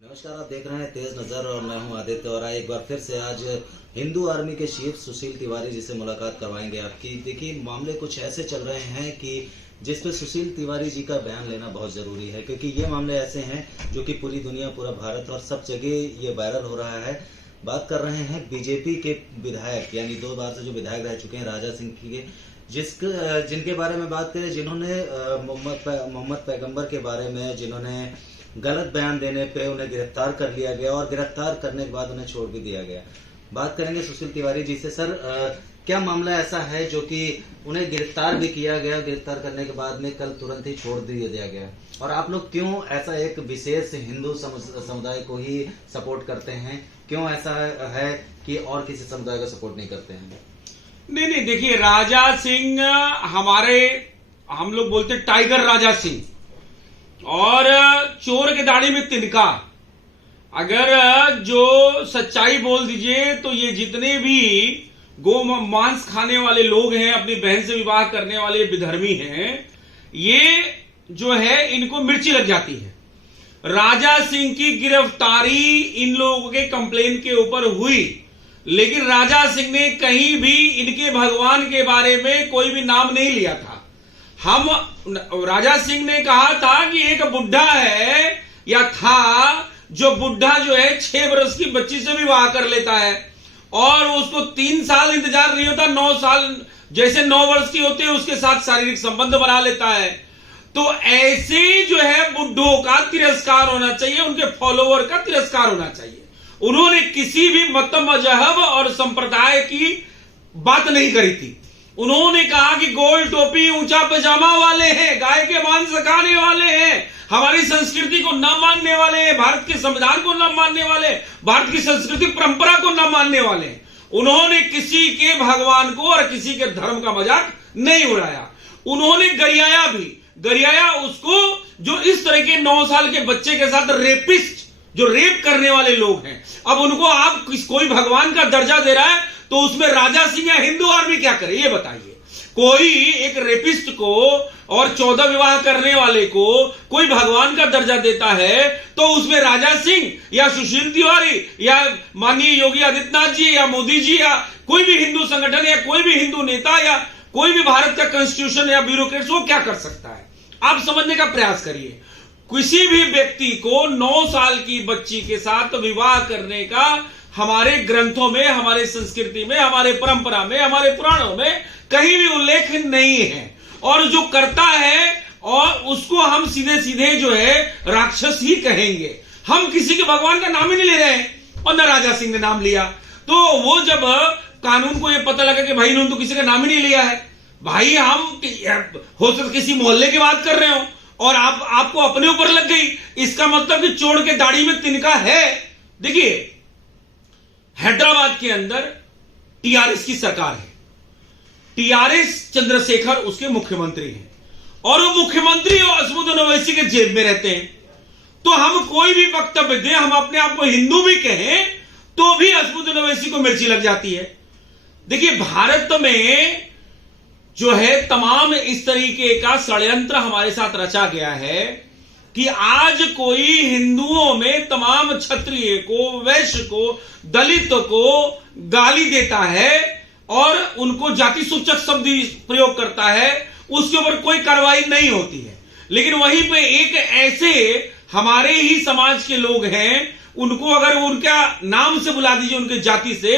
नमस्कार, आप देख रहे हैं तेज नजर और मैं हूं आदित्य। और एक बार फिर से आज हिंदू आर्मी के चीफ सुशील तिवारी जी से मुलाकात करवाएंगे आपकी। देखिए, मामले कुछ ऐसे चल रहे हैं कि जिसपे सुशील तिवारी जी का बयान लेना बहुत जरूरी है, क्योंकि ये मामले ऐसे हैं जो कि पूरी दुनिया, पूरा भारत और सब जगह ये वायरल हो रहा है। बात कर रहे हैं बीजेपी के विधायक, यानी 2 बार से जो विधायक रह चुके हैं राजा सिंह के, जिनके बारे में बात करें, जिन्होंने मोहम्मद पैगंबर के बारे में जिन्होंने गलत बयान देने पे उन्हें गिरफ्तार कर लिया गया और गिरफ्तार करने के बाद उन्हें छोड़ भी दिया गया। बात करेंगे सुशील तिवारी जी से। सर, क्या मामला ऐसा है जो कि उन्हें गिरफ्तार भी किया गया, गिरफ्तार करने के बाद में कल तुरंत ही छोड़ दिया गया, और आप लोग क्यों ऐसा एक विशेष हिंदू समुदाय को ही सपोर्ट करते हैं? क्यों ऐसा है कि और किसी समुदाय को सपोर्ट नहीं करते हैं? नहीं, देखिए, राजा सिंह हम लोग बोलते टाइगर राजा सिंह और चोर के दाढ़ी में तिनका। अगर जो सच्चाई बोल दीजिए तो ये जितने भी गो मांस खाने वाले लोग हैं, अपनी बहन से विवाह करने वाले विधर्मी हैं, ये जो है इनको मिर्ची लग जाती है। राजा सिंह की गिरफ्तारी इन लोगों के कंप्लेन के ऊपर हुई, लेकिन राजा सिंह ने कहीं भी इनके भगवान के बारे में कोई भी नाम नहीं लिया था। राजा सिंह ने कहा था कि एक बुढ़ा है या था जो बुढ़ा जो है 6 वर्ष की बच्ची से विवाह कर लेता है और उसको 3 साल इंतजार नहीं होता, 9 साल जैसे 9 वर्ष की होते हैं उसके साथ शारीरिक संबंध बना लेता है। तो ऐसे जो है बुढ़ों का तिरस्कार होना चाहिए, उनके फॉलोवर का तिरस्कार होना चाहिए। उन्होंने किसी भी मत मजहब और संप्रदाय की बात नहीं करी थी। उन्होंने कहा कि गोल टोपी ऊंचा पजामा वाले हैं, गाय के मांस खाने वाले हैं, हमारी संस्कृति को न मानने वाले हैं, भारत के संविधान को न मानने वाले, भारत की संस्कृति परंपरा को न मानने वाले हैं। उन्होंने किसी के भगवान को और किसी के धर्म का मजाक नहीं उड़ाया। उन्होंने गरियाया उसको जो इस तरह के 9 साल के बच्चे के साथ रेपिस्ट, जो रेप करने वाले लोग हैं। अब उनको आप कोई भगवान का दर्जा दे रहा है तो उसमें राजा सिंह या हिंदू आर्मी क्या करे, ये बताइए। कोई एक रेपिस्ट को और 14 विवाह करने वाले को कोई भगवान का दर्जा देता है तो उसमें राजा सिंह या सुशील तिवारी या माननीय योगी आदित्यनाथ जी या मोदी जी या कोई भी हिंदू संगठन या कोई भी हिंदू नेता या कोई भी भारत का कॉन्स्टिट्यूशन या ब्यूरोक्रेट्स वो क्या कर सकता है? आप समझने का प्रयास करिए। किसी भी व्यक्ति को 9 साल की बच्ची के साथ विवाह करने का हमारे ग्रंथों में, हमारे संस्कृति में, हमारे परंपरा में, हमारे पुराणों में कहीं भी उल्लेख नहीं है। और जो करता है और उसको हम सीधे सीधे जो है राक्षस ही कहेंगे। हम किसी के भगवान का नाम ही नहीं ले रहे हैं और न राजा सिंह ने नाम लिया। तो वो जब कानून को ये पता लगा कि भाई इन्होंने तो किसी का नाम ही नहीं लिया है, भाई हम हो सकता किसी मोहल्ले की बात कर रहे हो और आपको अपने ऊपर लग गई, इसका मतलब कि चोर के दाढ़ी में तिनका है। देखिए, हैदराबाद के अंदर टीआरएस की सरकार है, टीआरएस चंद्रशेखर उसके मुख्यमंत्री हैं और वो मुख्यमंत्री असदुद्दीन ओवैसी के जेब में रहते हैं। तो हम कोई भी वक्तव्य दें, हम अपने आप को हिंदू भी कहें तो भी असदुद्दीन ओवैसी को मिर्ची लग जाती है। देखिए, भारत में जो है तमाम इस तरीके का षड्यंत्र हमारे साथ रचा गया है कि आज कोई हिंदुओं में तमाम क्षत्रिय को, वैश्य को, दलित को गाली देता है और उनको जाति सूचक शब्द प्रयोग करता है, उसके ऊपर कोई कार्रवाई नहीं होती है। लेकिन वहीं पे एक ऐसे हमारे ही समाज के लोग हैं, उनको अगर उनका नाम से बुला दीजिए, उनके जाति से,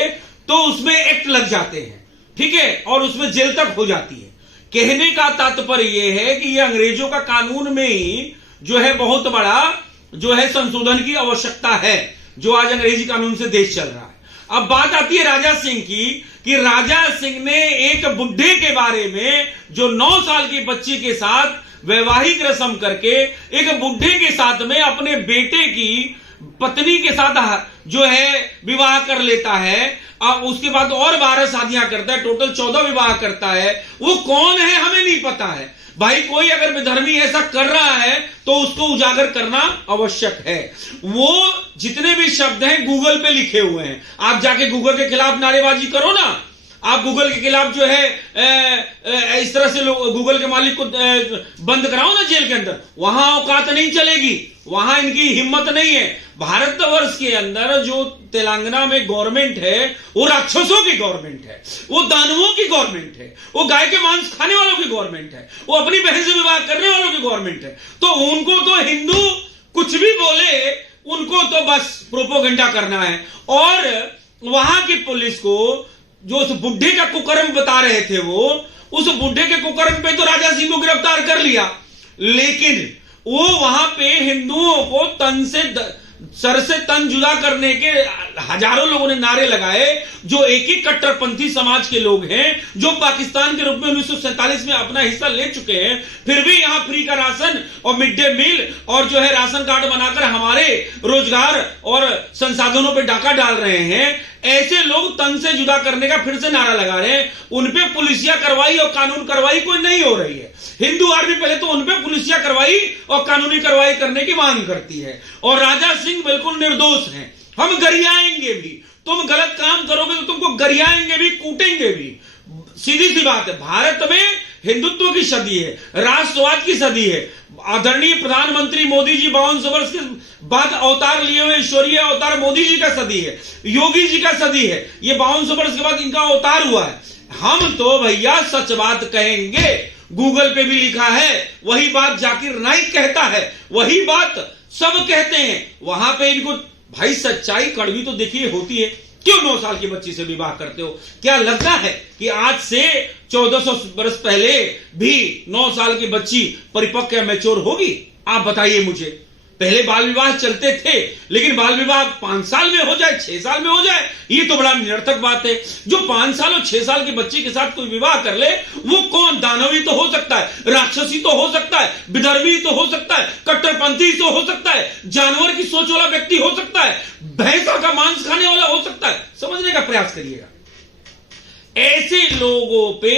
तो उसमें एक्ट लग जाते हैं, ठीक है, और उसमें जेल तक हो जाती है। कहने का तात्पर्य यह है कि यह अंग्रेजों का कानून में ही जो है बहुत बड़ा जो है संशोधन की आवश्यकता है, जो आज अंग्रेजी कानून से देश चल रहा है। अब बात आती है राजा सिंह की कि राजा सिंह ने एक बुढ़े के बारे में जो 9 साल की बच्ची के साथ वैवाहिक रस्म करके एक बुढ़े के साथ में अपने बेटे की पत्नी के साथ जो है विवाह कर लेता है, अब उसके बाद और 12 शादियां करता है, टोटल 14 विवाह करता है। वो कौन है हमें नहीं पता है। भाई, कोई अगर विधर्मी ऐसा कर रहा है तो उसको उजागर करना आवश्यक है। वो जितने भी शब्द हैं गूगल पे लिखे हुए हैं, आप जाके गूगल के खिलाफ नारेबाजी करो ना। आप गूगल के खिलाफ जो है इस तरह से गूगल के मालिक को बंद कराओ ना जेल के अंदर, वहां औकात नहीं चलेगी। वहां इनकी हिम्मत नहीं है। भारतवर्ष के अंदर जो तेलंगाना में गवर्नमेंट है वो राक्षसों की गवर्नमेंट है, वो दानवों की गवर्नमेंट है, वो गाय के मांस खाने वालों की गवर्नमेंट है, वो अपनी बहन से विवाह करने वालों की गवर्नमेंट है। तो उनको तो हिंदू कुछ भी बोले, उनको तो बस प्रोपोगंडा करना है। और वहां की पुलिस को जो उस बुढ़े का कुकर्म बता रहे थे, वो उस बुढ़े के कुकर्म पे तो राजा सिंह को गिरफ्तार कर लिया, लेकिन वो वहां पे हिंदुओं को तन से सर से तन जुदा करने के हजारों लोगों ने नारे लगाए, जो एक ही कट्टरपंथी समाज के लोग हैं, जो पाकिस्तान के रूप में 1947 में अपना हिस्सा ले चुके हैं, फिर भी यहां फ्री का राशन और मिड डे मील और जो है राशन कार्ड बनाकर हमारे रोजगार और संसाधनों पर डाका डाल रहे हैं। ऐसे लोग तन से जुदा करने का फिर से नारा लगा रहे हैं। उनपे पुलिसिया कार्रवाई और कानून कार्रवाई कोई नहीं हो रही है। हिंदू आर्मी पहले तो उनपे पुलिसिया कार्रवाई और कानूनी कार्रवाई करने की मांग करती है, और राजा सिंह बिल्कुल निर्दोष हैं। हम गरियाएंगे भी, तुम गलत काम करोगे तो तुमको गरियाएंगे भी, कूटेंगे भी। सीधी सी बात है, भारत में हिंदुत्व की सदी है, राष्ट्रवाद की सदी है। आदरणीय प्रधानमंत्री मोदी जी 52 वर्ष के बाद अवतार लिए हुए ईश्वरीय अवतार मोदी जी का सदी है, योगी जी का सदी है। ये 52 वर्ष के बाद इनका अवतार हुआ है। हम तो भैया सच बात कहेंगे। गूगल पे भी लिखा है, वही बात जाकिर नाइक कहता है, वही बात सब कहते हैं। वहां पे इनको भाई सच्चाई कड़वी तो देखिए होती है। क्यों 9 साल की बच्ची से विवाह करते हो? क्या लगता है कि आज से 1400 वर्ष पहले भी 9 साल की बच्ची परिपक्व या मैच्योर होगी? आप बताइए मुझे। पहले बाल विवाह चलते थे, लेकिन बाल विवाह 5 साल में हो जाए, 6 साल में हो जाए, ये तो बड़ा निरर्थक बात है। जो 5 साल और 6 साल की बच्ची के साथ कोई विवाह कर ले, वो कौन? दानवी तो हो सकता है, राक्षसी तो हो सकता है, विधर्मी तो हो सकता है, कट्टरपंथी तो हो सकता है, जानवर की सोच वाला व्यक्ति हो सकता है, भैंसा का मांस खाने वाला हो सकता है। समझने का प्रयास करिएगा। ऐसे लोगों पे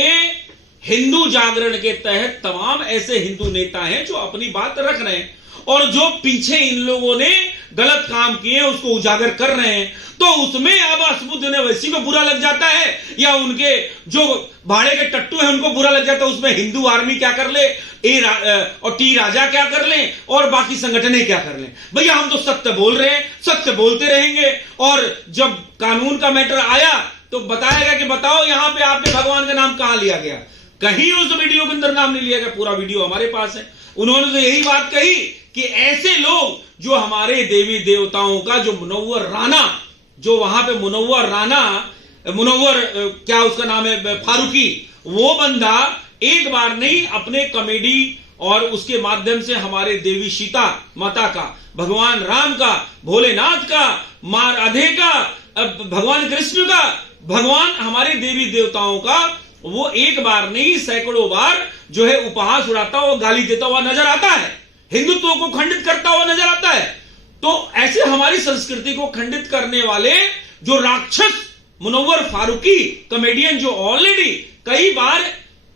हिंदू जागरण के तहत तमाम ऐसे हिंदू नेता हैं जो अपनी बात रख रहे हैं, और जो पीछे इन लोगों ने गलत काम किए उसको उजागर कर रहे हैं। तो उसमें अब असमुद्दीन ओवैसी को बुरा लग जाता है, या उनके जो भाड़े के टट्टू हैं उनको बुरा लग जाता है। उसमें हिंदू आर्मी क्या कर ले, और टी राजा क्या कर ले, और बाकी संगठनें क्या कर ले। भैया हम तो सत्य बोल रहे हैं, सत्य बोलते रहेंगे। और जब कानून का मैटर आया तो बताएगा कि बताओ यहां पे आपने भगवान का नाम कहां लिया गया? कहीं उस वीडियो के अंदर नाम नहीं लिया गया। पूरा वीडियो हमारे पास है। उन्होंने तो यही बात कही कि ऐसे लोग जो हमारे देवी देवताओं का, जो मुनव्वर राना, जो वहां पे मुनव्वर राना, मुनव्वर क्या उसका नाम है, फारूकी, वो बंदा एक बार नहीं अपने कॉमेडी और उसके माध्यम से हमारे देवी सीता माता का, भगवान राम का, भोलेनाथ का, मां राधे का, भगवान कृष्ण का, भगवान हमारे देवी देवताओं का, वो एक बार नहीं सैकड़ों बार जो है उपहास उड़ाता हुआ, गाली देता हुआ नजर आता है, हिंदुत्व को खंडित करता हुआ नजर आता है। तो ऐसे हमारी संस्कृति को खंडित करने वाले जो राक्षस मुनव्वर फारूकी कॉमेडियन, जो ऑलरेडी कई बार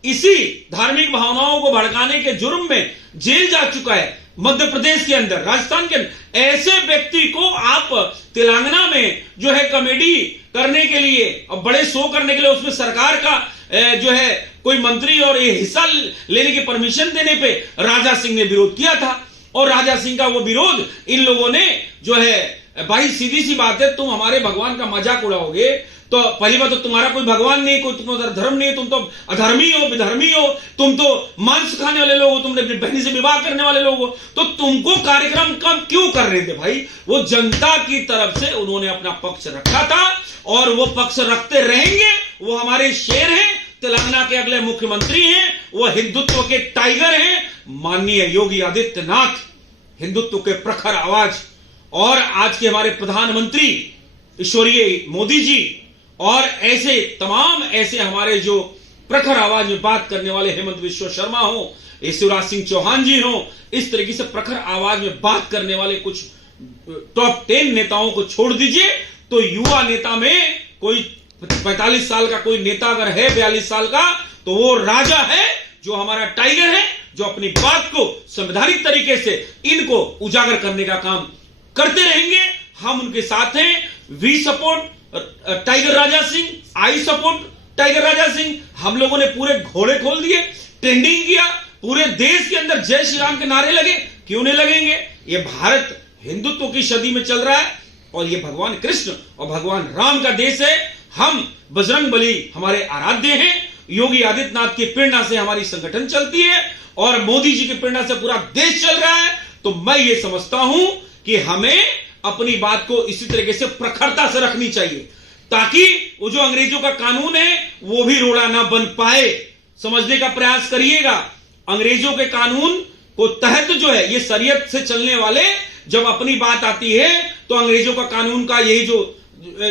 इसी धार्मिक भावनाओं को भड़काने के जुर्म में जेल जा चुका है, मध्य प्रदेश के अंदर, राजस्थान के अंदर, ऐसे व्यक्ति को आप तेलंगाना में जो है कॉमेडी करने के लिए और बड़े शो करने के लिए उसमें सरकार का जो है कोई मंत्री और ये हिस्सा लेने की परमिशन देने पे राजा सिंह ने विरोध किया था। और राजा सिंह का वो विरोध इन लोगों ने जो है, भाई सीधी सी बात है, तुम हमारे भगवान का मजाक उड़ाओगे तो पहली बात तो तुम्हारा कोई भगवान नहीं, कोई तुम्हारा धर्म नहीं, तुम तो अधर्मी हो, विधर्मी हो, तुम तो मांस खाने वाले लोग हो, तुमने अपनी बहनी से विवाह करने वाले लोग हो। तो तुमको कार्यक्रम कम क्यों कर रहे थे भाई? वो जनता की तरफ से उन्होंने अपना पक्ष रखा था और वो पक्ष रखते रहेंगे। वो हमारे शेर हैं, तेलंगाना के अगले मुख्यमंत्री हैं, वो हिंदुत्व के टाइगर हैं। माननीय योगी आदित्यनाथ हिंदुत्व के प्रखर आवाज, और आज के हमारे प्रधानमंत्री ईश्वरीय मोदी जी, और ऐसे तमाम ऐसे हमारे जो प्रखर आवाज में बात करने वाले हेमंत बिश्व शर्मा हो, शिवराज सिंह चौहान जी हो, इस तरीके से प्रखर आवाज में बात करने वाले कुछ टॉप 10 नेताओं को छोड़ दीजिए तो युवा नेता में कोई 45 साल का कोई नेता अगर है, 42 साल का, तो वो राजा है, जो हमारा टाइगर है, जो अपनी बात को संवैधानिक तरीके से इनको उजागर करने का काम करते रहेंगे। हम उनके साथ हैं। We support Tiger Raja Singh, I support Tiger Raja Singh. हम लोगों ने पूरे घोड़े खोल दिए, ट्रेंडिंग किया, पूरे देश के अंदर जय श्री राम के नारे लगे। क्यों नहीं लगेंगे? ये भारत हिंदुत्व की सदी में चल रहा है और ये भगवान कृष्ण और भगवान राम का देश है। हम बजरंगबली हमारे आराध्य हैं। योगी आदित्यनाथ की प्रेरणा से हमारी संगठन चलती है और मोदी जी की प्रेरणा से पूरा देश चल रहा है। तो मैं ये समझता हूं कि हमें अपनी बात को इसी तरीके से प्रखरता से रखनी चाहिए ताकि वो जो अंग्रेजों का कानून है वो भी रोड़ा ना बन पाए। समझने का प्रयास करिएगा, अंग्रेजों के कानून को तहत जो है ये शरीयत से चलने वाले जब अपनी बात आती है तो अंग्रेजों का कानून का यही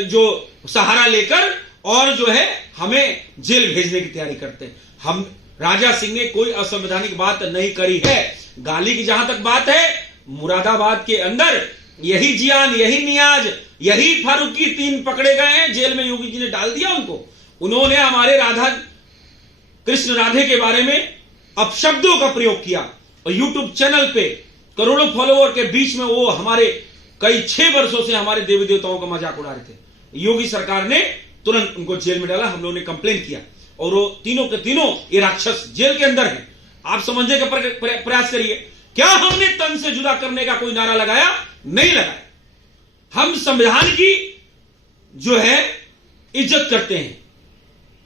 जो सहारा लेकर और जो है हमें जेल भेजने की तैयारी करते हैं। हम राजा सिंह ने कोई असंवैधानिक बात नहीं करी है। गाली की जहां तक बात है, मुरादाबाद के अंदर यही जियान, यही नियाज, यही फारूकी 3 पकड़े गए हैं, जेल में योगी जी ने डाल दिया उनको। उन्होंने हमारे राधा कृष्ण राधे के बारे में अपशब्दों का प्रयोग किया और यूट्यूब चैनल पे करोड़ों फॉलोअर के बीच में वो हमारे कई 6 वर्षों से हमारे देवी देवताओं का मजाक उड़ा रहे थे। योगी सरकार ने तुरंत उनको जेल में डाला। हम लोगों ने कंप्लेन किया और वो तीनों के तीनों ये राक्षस जेल के अंदर हैं। आप समझने का प्रयास करिए, क्या हमने तन से जुदा करने का कोई नारा लगाया? नहीं लगाया। हम संविधान की जो है इज्जत करते हैं,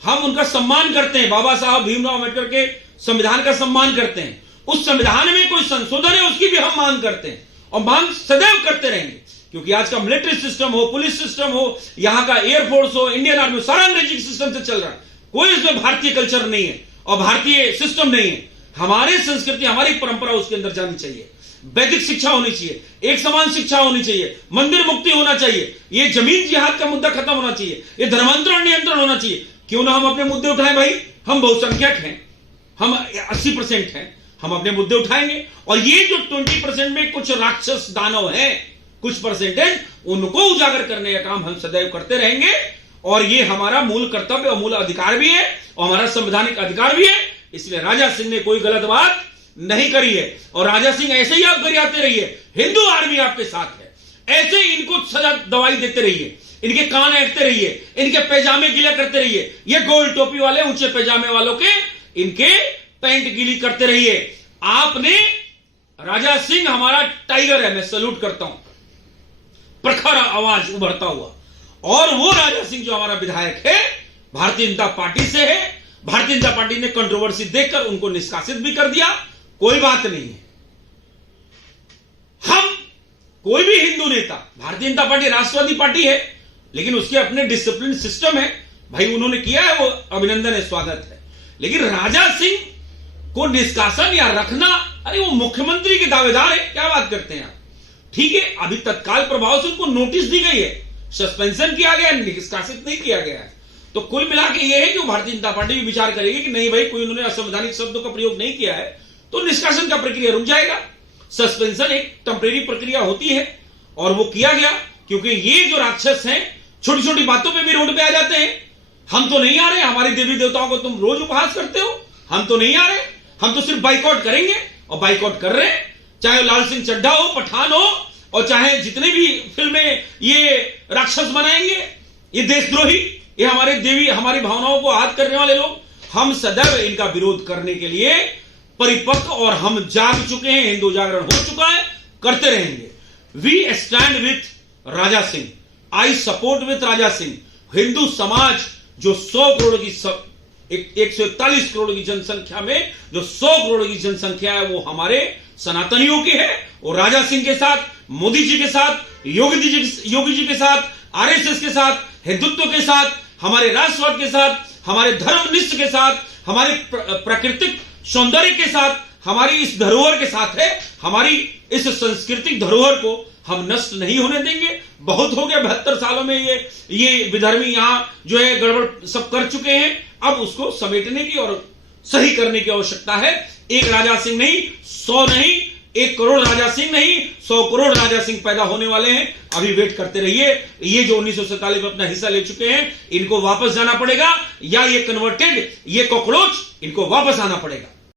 हम उनका सम्मान करते हैं। बाबा साहब भीमराव अम्बेडकर के संविधान का सम्मान करते हैं। उस संविधान में कोई संशोधन है उसकी भी हम मांग करते हैं और मांग सदैव करते रहेंगे, क्योंकि आज का मिलिट्री सिस्टम हो, पुलिस सिस्टम हो, यहां का एयरफोर्स हो, इंडियन आर्मी, सारा अंग्रेजी सिस्टम से चल रहा है। कोई इसमें भारतीय कल्चर नहीं है और भारतीय सिस्टम नहीं है। हमारी संस्कृति, हमारी परंपरा उसके अंदर जानी चाहिए। वैदिक शिक्षा होनी चाहिए, एक समान शिक्षा होनी चाहिए, मंदिर मुक्ति होना चाहिए, ये जमीन जिहाद का मुद्दा खत्म होना चाहिए, ये धर्मांतरण नियंत्रण होना चाहिए। क्यों ना हम अपने मुद्दे उठाएं भाई, हम बहुसंख्यक हैं, हम 80% हैं, हम अपने मुद्दे उठाएंगे। और ये जो 20% में कुछ राक्षस दानव हैं, कुछ परसेंटेज, उनको उजागर करने का काम हम सदैव करते रहेंगे और ये हमारा मूल कर्तव्य और मूल अधिकार भी है और हमारा संवैधानिक अधिकार भी है। इसलिए राजा सिंह ने कोई गलत बात नहीं करी है और राजा सिंह ऐसे ही आप गरियाते रहिए। हिंदू आर्मी आपके साथ है, ऐसे इनको सजा दवाई देते रहिए, इनके कान ऐंठते रहिए, इनके पैजामे गीले करते रहिए। ये गोल टोपी वाले ऊंचे पैजामे वालों के इनके पैंट गीली करते रहिए। आपने राजा सिंह हमारा टाइगर है, मैं सैल्यूट करता हूं, प्रखर आवाज उभरता हुआ। और वो राजा सिंह जो हमारा विधायक है भारतीय जनता पार्टी से है, भारतीय जनता पार्टी ने कंट्रोवर्सी देखकर उनको निष्कासित भी कर दिया। कोई बात नहीं है। हम कोई भी हिंदू नेता, भारतीय जनता पार्टी राष्ट्रवादी पार्टी है लेकिन उसके अपने डिसिप्लिन सिस्टम है भाई, उन्होंने किया है वो अभिनंदन है, स्वागत है। लेकिन राजा सिंह को निष्कासन या रखना, अरे वो मुख्यमंत्री के दावेदार है, क्या बात करते हैं आप? ठीक है, अभी तत्काल प्रभाव से उनको नोटिस दी गई है, सस्पेंशन किया गया, निष्कासित नहीं किया गया है। तो कुल मिला के ये है कि भारतीय जनता पार्टी भी विचार करेगी कि नहीं भाई, कोई उन्होंने असंवैधानिक शब्दों का प्रयोग नहीं किया है तो निष्कासन का प्रक्रिया रुक जाएगा। सस्पेंशन एक टेम्परेरी प्रक्रिया होती है और वो किया गया, क्योंकि ये जो राक्षस हैं छोटी छोटी बातों पे भी रोड पे आ जाते हैं। हम तो नहीं आ रहे, हमारी देवी देवताओं को तुम रोज उपहास करते हो, हम तो नहीं आ रहे, हम तो सिर्फ बाइकआउट करेंगे और बाइकआउट कर रहे हैं। चाहे लाल सिंह चड्ढा हो, पठान हो और चाहे जितने भी फिल्में ये राक्षस बनाएंगे, ये देशद्रोही, ये हमारे देवी, हमारी भावनाओं को आहत करने वाले लोग, हम सदैव इनका विरोध करने के लिए परिपक्व और हम जाग चुके हैं। हिंदू जागरण हो चुका है, करते रहेंगे। We stand with Raja Singh, I support with Raja Singh. Hindu समाज जो 100 करोड़ की 141 करोड़ की जनसंख्या में जो 100 करोड़ की जनसंख्या है वो हमारे सनातनियों की है। और राजा सिंह के साथ, मोदी जी के साथ, योगी जी के साथ, आरएसएस के साथ, हिंदुत्व के साथ, हमारे राष्ट्रवाद के साथ, हमारे धर्मनिष्ठ के साथ, हमारे प्राकृतिक सौंदर्य के साथ, हमारी इस धरोहर के साथ है। हमारी इस सांस्कृतिक धरोहर को हम नष्ट नहीं होने देंगे। बहुत हो गया, 72 सालों में ये विधर्मी यहां जो है गड़बड़ सब कर चुके हैं। अब उसको समेटने की और सही करने की आवश्यकता है। एक राजा सिंह नहीं, 100 नहीं, 1 करोड़ राजा सिंह नहीं, 100 करोड़ राजा सिंह पैदा होने वाले हैं। अभी वेट करते रहिए। ये जो 1947 में अपना हिस्सा ले चुके हैं, इनको वापस जाना पड़ेगा, या ये कन्वर्टेड, ये कॉकरोच, इनको वापस आना पड़ेगा।